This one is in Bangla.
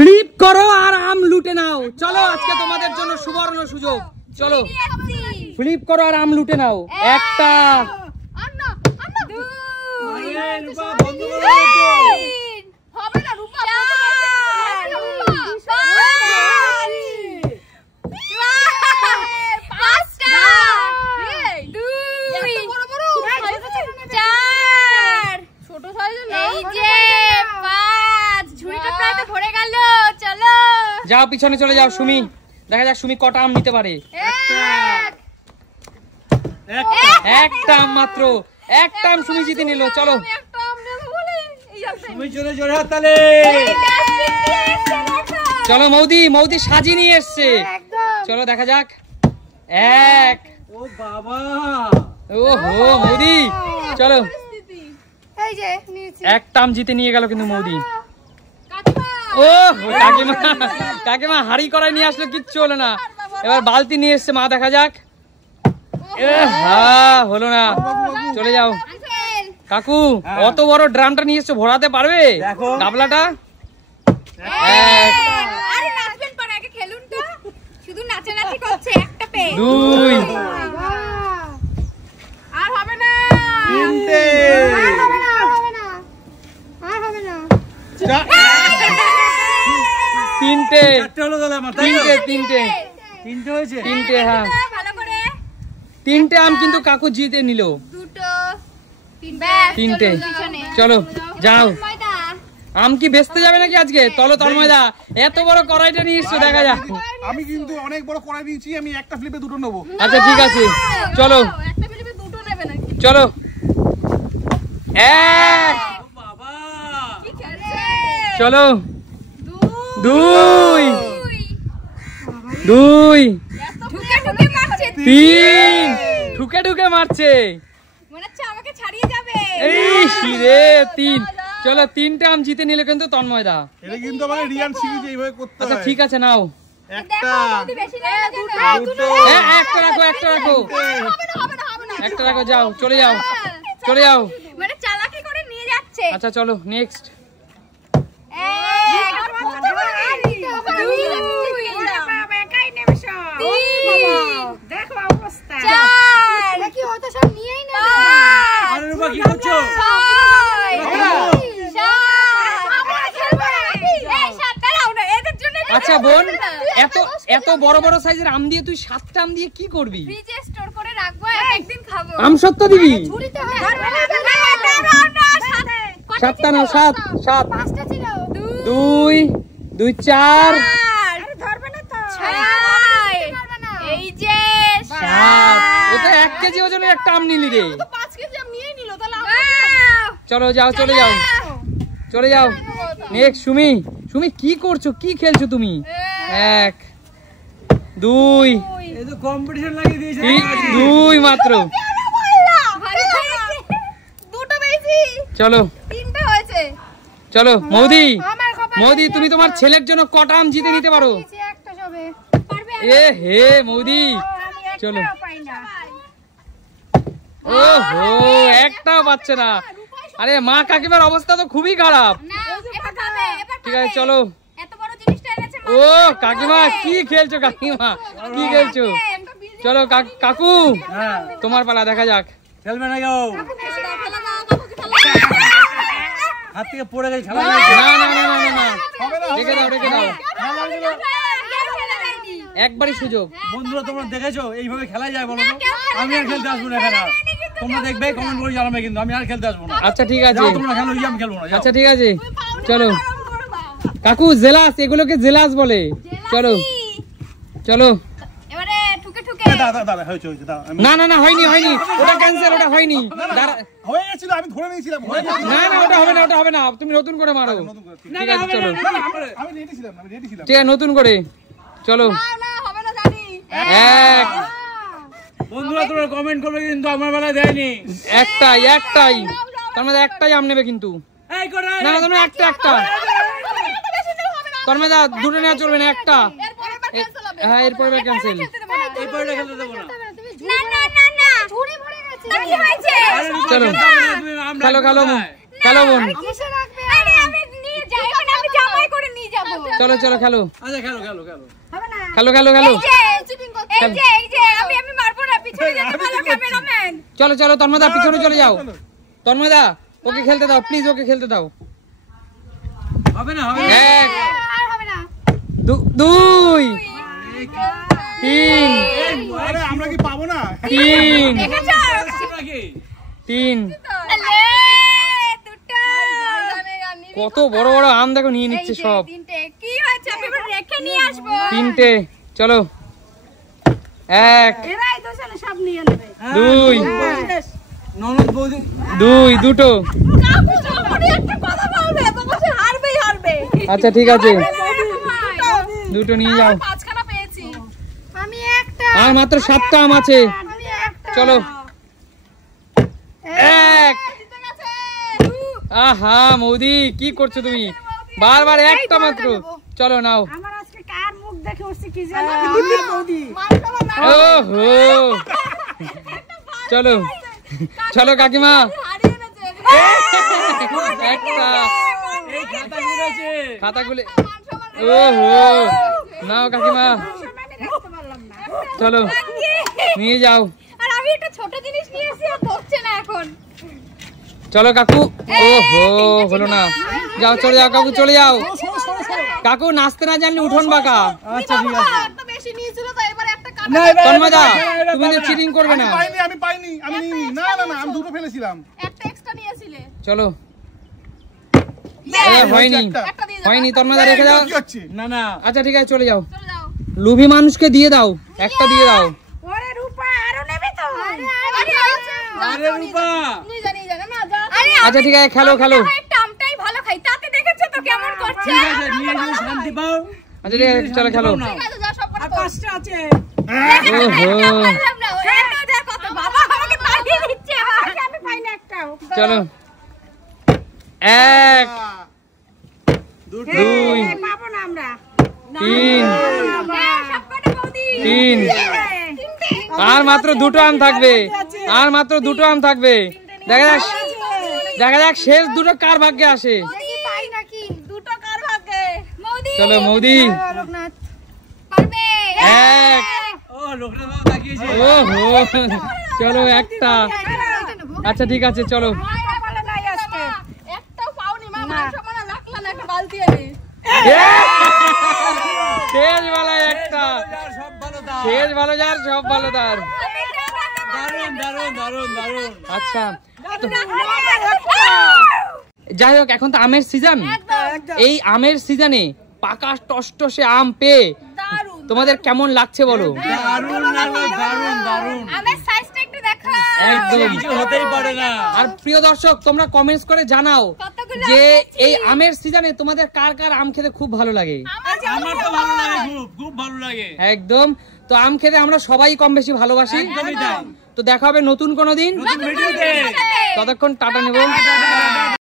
ফ্লিপ করো আর আম লুটে নাও। চলো আজকে তোমাদের জন্য সুবর্ণ সুযোগ। চলো ফ্লিপ করো আর আম লুটে নাও। একটা, যাও পিছনে চলে যাও সুমি, দেখা যাক সুমি কটা আম নিতে পারে। একটা আম মাত্র, একটা আম সুমি জিতে নিল। চলো চলো মৌদি, মৌদি সাজি নিয়ে এসছে। চলো দেখা যাক। এক, ও বাবা, ওহো মৌদি, চলো একটা আম জিতে নিয়ে গেল কিন্তু মৌদি। ও কাকিমা, কাকিমা হাড়ি করাই নিয়ে আসলো, কিচ্ছু হলো না। এবার বালতি নিয়ে এসছে মা, দেখা যাক। হলো না, চলে যাও। কাকু অত বড় ড্রামটা নিয়ে এসছো, ভরাতে পারবে গাবলাটা? দুই, তিনটে, তিনটে, তিনটে, তিনটে, হ্যাঁ তিনটে আম কিন্তু কাকু জিতে নিল। তিনটে, চলো যাও। আম কি বেচতে যাবে নাকি আজকে? চলো তন্ময়দা, এত বড় কড়াইটা নিয়ে এসছো, দেখা যাক। আমি কিন্তু অনেক বড় কড়াই নিয়েছি, আমি একটা ফ্লিপে দুটো নেবো। আচ্ছা ঠিক আছে, চলো চলো। এক, চলো দুই, দুই, তিন, ঠুকে ঠুকে মারছে। এই শিরে, তিন। চলো তিনটা আম জিতে নিলে কিন্তু তন্ময়দা। এটা কিন্তু আমাকে রিয়ান সিরিজ এইভাবে করতে হয়। আচ্ছা ঠিক আছে, নাও একটা, দুটো, একটা রাখো, একটা রাখো, একটা রাখো, যাও চলে যাও, চলে যাও। আচ্ছা চলো নেক্সট। আচ্ছা বোন, এত এত বড় বড় সাইজের আম দিয়ে তুই 7টা আম দিয়ে কি করবি? ফ্রিজে স্টোর করে রাখবো, একদিন খাবো। আম সত্য দিবি? 7টা না, 7, 7, 2, 2, 4, এই যে 7। ও তো 1 কেজি ওজনের একটা আম নিলি রে। 5 কেজি আম নিয়ে নিল, তাহলে চলো যাও, চলে যাও, চলে যাও। নেক্সট সুমি, সুমি কি করছো, কি খেলছো তুমি? 1, 2, এই তো কম্পিটিশন লাগিয়ে দিয়েছে। 2 মাত্র, দুটো পেয়েছি। চলো তিনটা হয়েছে। চলো মৌদি, মৌদি তুমি তোমার ছেলের জন্য কটা আম জিতে নিতে পারো? এ হে মৌদি, চলো। ওহো একটাও পাচ্ছে না। আরে মা কাকিমার অবস্থা তো খুবই খারাপ। ঠিক আছে চলো। ও কাকিমা কি খেলছো, কাকিমা কি খেলছো? চলো কাকু তোমার পালা, দেখা যাক। খেলবে না কেউ? হাত থেকে পড়ে গেছে, খেলা না না না না না, রেখে দাও, রেখে দাও, একবারই সুযোগ। বন্ধুরা তোমরা দেখেছো এইভাবে খেলা যায় বলো তো? আমি আর খেলতে আসবো না এখানে। তোমরা দেখবে, কমেন্ট করে জানাবে, কিন্তু আমি আর খেলতে আসবো না। আচ্ছা ঠিক আছে, তোমরা খেলো, আমি খেলবো না। আচ্ছা ঠিক আছে চলো। কাকু জেলাস, এগুলোকে জেলাস বলে। চলো চলো। এবারে ঠুকে ঠুকে। দাদা দাদা হয়েছে, হয়েছে দাদা। না না না হয়নি, হয়নি, ওটা ক্যান্সেল, ওটা হয়নি। হয়ে গেছিল, আমি ধরে নিয়েছিলাম। না না ওটা হবে না, ওটা হবে না, তুমি নতুন করে মারো। ঠিক আছে চলো, আমি রেডি ছিলাম, আমি রেডি ছিলাম। ঠিক আছে নতুন করে চলো। না হবে না জানি। এক, বন্ধুরা তোমরা কমেন্ট করবে, কিন্তু আমার বেলা দেয়নি। একটাই, একটাই, তার মধ্যে একটাই আম নেবে কিন্তু। না না তুমি একটা, একটা তন্ময়দা, দুটো নেওয়া চলবে না, একটা। হ্যাঁ এরপরে ক্যান্সেল। এরপরে খেলতে দেবো না। না না না না ঝুড়ি ভরে গেছে। কি হয়েছে? চলো খেলো, খেলো খেলো বোন। আরে আমি নিয়ে যাই, এখানে আমি জামাই করে নিয়ে যাব। চলো চলো খেলো আচ্ছা খেলো খেলো খেলো হবে না খেলো খেলো খেলো এই যে আমি মারবো না পিছনে যেতে ভালো ক্যামেরাম্যান চলো চলো তন্ময়দা পিছনে চলে যাও তন্ময়দা ওকে খেলতে দাও প্লিজ ওকে খেলতে দাও হবে না হবে না এক আর হবে না দুই তিন আরে আমরা কি পাবো না? তিন দেখেছো নাকি তিন আলে দুটো কত বড় বড় আম দেখো নিয়ে নিচ্ছে সব তিনটে কি হয়েছে আমি এবার রেখে নিয়ে আসবো তিনটে চলো এক এরাই তো চলে সব নিয়ে নেবে দুই ননদ বৌদি দুই দুটো কাকু চমড়ি একটা কথা বলবে তোমাকে হারবে আচ্ছা ঠিক আছে দুটো নিয়ে যাও পাঁচখানা পেয়েছি আমি একটা আর মাত্র 7টা আম আছে আমি একটা চলো এক জিতে গেছে আহা মৌদি কি করছো তুমি বারবার একটা মাত্র চলো নাও আমার আজকে কার মুখ দেখে উঠছে কি জানো বৌদি ওহো চলো চলো কাকিমা একটা এই খাতা ঘুরেছে খাতা খুলে ওহো নাও কাকিমা চলো নিয়ে যাও আর আমি একটা ছোট জিনিস নিয়েছি আর ধরছে না এখন চলো কাকু ওহো হলো না যাও চলে যাও কাকু চলে যাও কাকু নাচতে না জানলে উঠোন বাঁকা আচ্ছা ঠিক আছে একটা বেশি নিয়েছিল তো এবার একটা কাটা না এবার তন্ময়দা তুমি তো চিটিং করবে না আমি পাইনি আমি নিইনি না না না আমি দুটো ফেলেছিলাম। একটা এক্সট্রা নিয়েছিলে চলো হয়নি একটা দিয়ে দাও হয়নি তন্ময়দা রেখে দাও কি হচ্ছে? না না আচ্ছা ঠিক আছে চলে যাও চলে যাও লোভী মানুষকে দিয়ে দাও একটা দিয়ে দাও ওরে রূপা আরো নেবে তো আরে আরে রূপা নিয়ে যা না যা আরে আচ্ছা ঠিক আছে খেলো খেলো একটা আমটাই ভালো খাই তাতে দেখেছো তো কেমন করছে ঠিক আছে নিয়ে যদি শান্তি পাও আচ্ছা ঠিক আছে চলো খেলো ঠিক আছে যা সব করে পাঁচটা আছে ওহো বাবা আমাকে তাড়িয়ে দিচ্ছে আমি পাই না একটাও চলো এক দুই পাবো না আমরা তিন সবকটা বৌদি তিন আর মাত্র দুটো আম থাকবে আর মাত্র দুটো আম থাকবে দেখা যাক শেষ দুটো কার ভাগ্যে আসে দেখি পাই নাকি দুটো কার ভাগে মৌদি চলো মৌদি লোকনাথ পারবে এক ও লোকটা বাবা তাকিয়েছে ওহো চলো একটা আচ্ছা ঠিক আছে চলো একটাও পাওনি মা মানুষ মানে রাখলা না একটা বালতি এনে শেষ বেলায় একটা যার সব ভালো তার শেষ ভালো যার সব ভালো তার দারুণ দারুণ দারুণ দারুণ আচ্ছা যাই হোক এখন তো আমের সিজন এই আমের সিজনে পাকা টসটসে আম পেয়ে তোমাদের কেমন লাগছে বলো দারুণ লাগলো দারুণ দারুণ আমের সাইজটা একটু দেখা একদম কিছু হতেই পারে না আর প্রিয় দর্শক তোমরা কমেন্টস করে জানাও কতগুলো যে এই আমের সিজনে তোমাদের কার কার আম খেতে খুব ভালো লাগে আমার তো ভালো লাগে খুব খুব ভালো লাগে একদম তো আম খেতে আমরা সবাই কম বেশি ভালোবাসি একদমই তাই তো দেখা হবে নতুন কোনো দিন নতুন ভিডিওতে ততক্ষণ টাটা নেবো